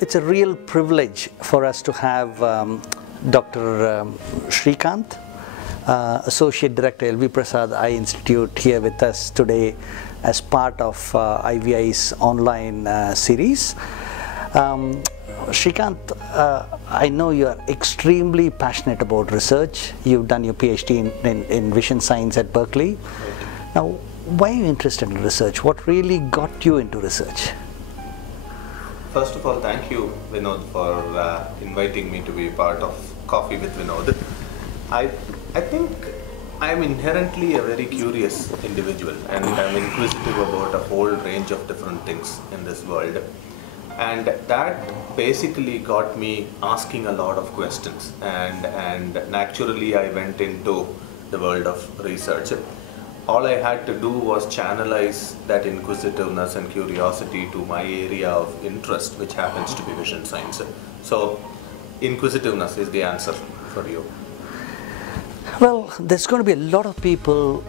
It's a real privilege for us to have Dr. Shrikant, Associate Director, LV Prasad Eye Institute, here with us today as part of IVI's online series. Shrikant, I know you are extremely passionate about research. You've done your PhD in vision science at Berkeley. Now, why are you interested in research? What really got you into research? First of all, thank you, Vinod, for inviting me to be part of Coffee with Vinod. I think I'm inherently a very curious individual, and I'm inquisitive about a whole range of different things in this world. And that basically got me asking a lot of questions, and naturally I went into the world of research. All I had to do was channelize that inquisitiveness and curiosity to my area of interest, which happens to be vision science. So inquisitiveness is the answer for you. Well, there's going to be a lot of people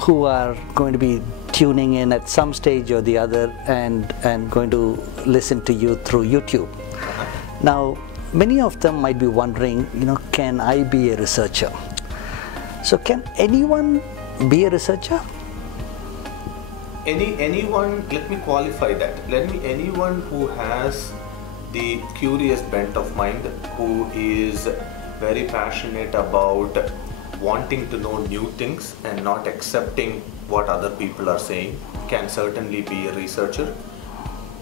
who are going to be tuning in at some stage or the other and going to listen to you through YouTube. Now, many of them might be wondering, can I be a researcher? So can anyone be a researcher? Anyone, let me qualify that. Anyone who has the curious bent of mind, who is very passionate about wanting to know new things and not accepting what other people are saying, can certainly be a researcher.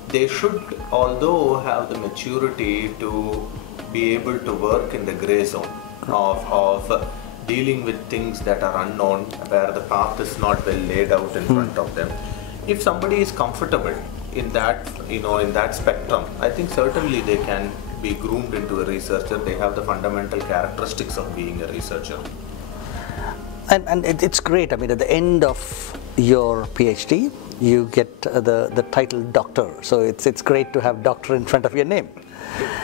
They should, although, have the maturity to be able to work in the gray zone of dealing with things that are unknown, where the path is not well laid out in front of them. If somebody is comfortable in that, in that spectrum, I think certainly they can be groomed into a researcher. They have the fundamental characteristics of being a researcher. And it's great. I mean, at the end of your PhD, you get the title doctor. So it's great to have doctor in front of your name.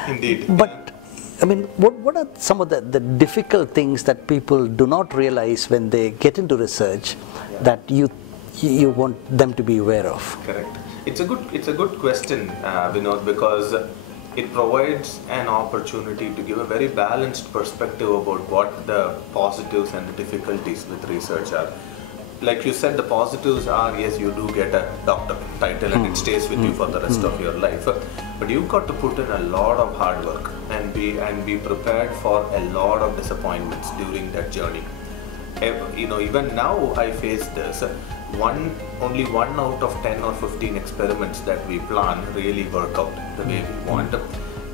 Indeed. But I mean, what are some of the difficult things that people do not realize when they get into research that you want them to be aware of? Correct. It's a good question, Vinod, because it provides an opportunity to give a very balanced perspective about what the positives and the difficulties with research are. Like you said, the positives are, yes, you do get a doctor title and it stays with you for the rest of your life. But you've got to put in a lot of hard work and be prepared for a lot of disappointments during that journey. Even now I face this. Only 1 out of 10 or 15 experiments that we plan really work out the way we want.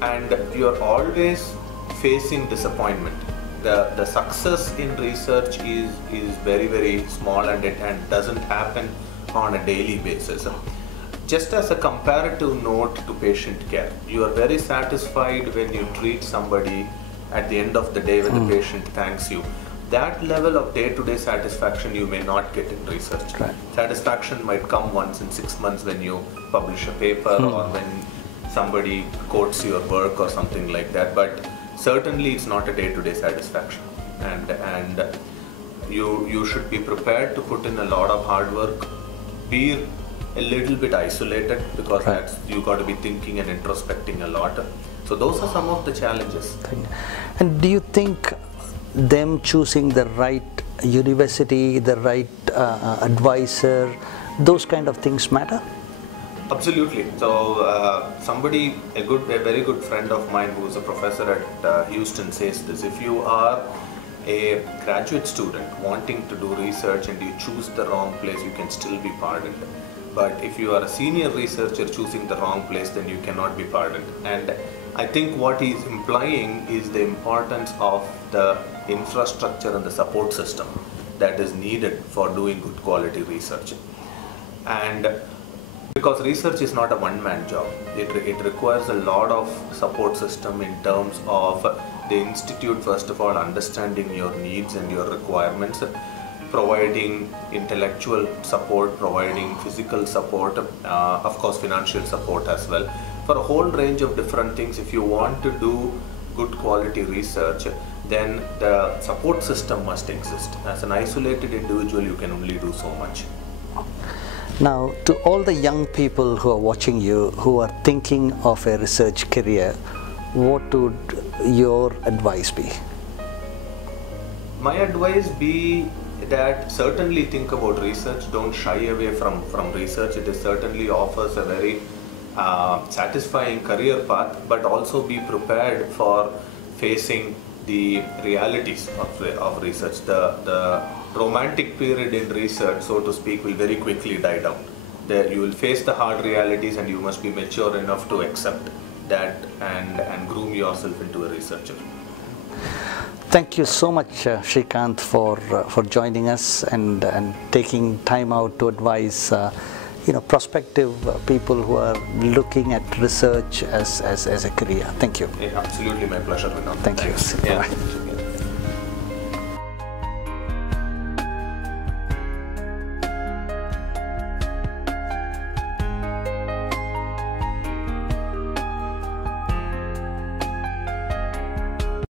And you're always facing disappointment. The success in research is very, very small, and it doesn't happen on a daily basis. Just as a comparative note to patient care, you are very satisfied when you treat somebody at the end of the day when the patient thanks you. That level of day-to-day satisfaction you may not get in research. Right. Satisfaction might come once in 6 months when you publish a paper or when somebody quotes your work or something like that. But certainly it's not a day-to-day satisfaction, and you should be prepared to put in a lot of hard work, be a little bit isolated, because you got to be thinking and introspecting a lot. So those are some of the challenges. And do you think them choosing the right university, the right advisor, those kind of things matter? Absolutely. So a very good friend of mine who is a professor at Houston says this: if you are a graduate student wanting to do research and you choose the wrong place, you can still be pardoned. But if you are a senior researcher choosing the wrong place, then you cannot be pardoned. And I think what he's implying is the importance of the infrastructure and the support system that is needed for doing good quality research. And because research is not a one-man job, it requires a lot of support system in terms of the institute, first of all, understanding your needs and your requirements, providing intellectual support, providing physical support, of course financial support as well, for a whole range of different things. If you want to do good quality research, then the support system must exist. As an isolated individual, you can only do so much. Now, to all the young people who are watching you, who are thinking of a research career, what would your advice be? My advice be that certainly think about research. Don't shy away from research. It is certainly offers a very satisfying career path, but also be prepared for facing the realities of research. The romantic period in research, so to speak, will very quickly die down. There you will face the hard realities, and you must be mature enough to accept that and groom yourself into a researcher. Thank you so much, Shrikant, for joining us and taking time out to advise prospective people who are looking at research as a career. Thank you. Yeah, absolutely, my pleasure, Vinod. Thank Thanks. you. Yeah. Bye.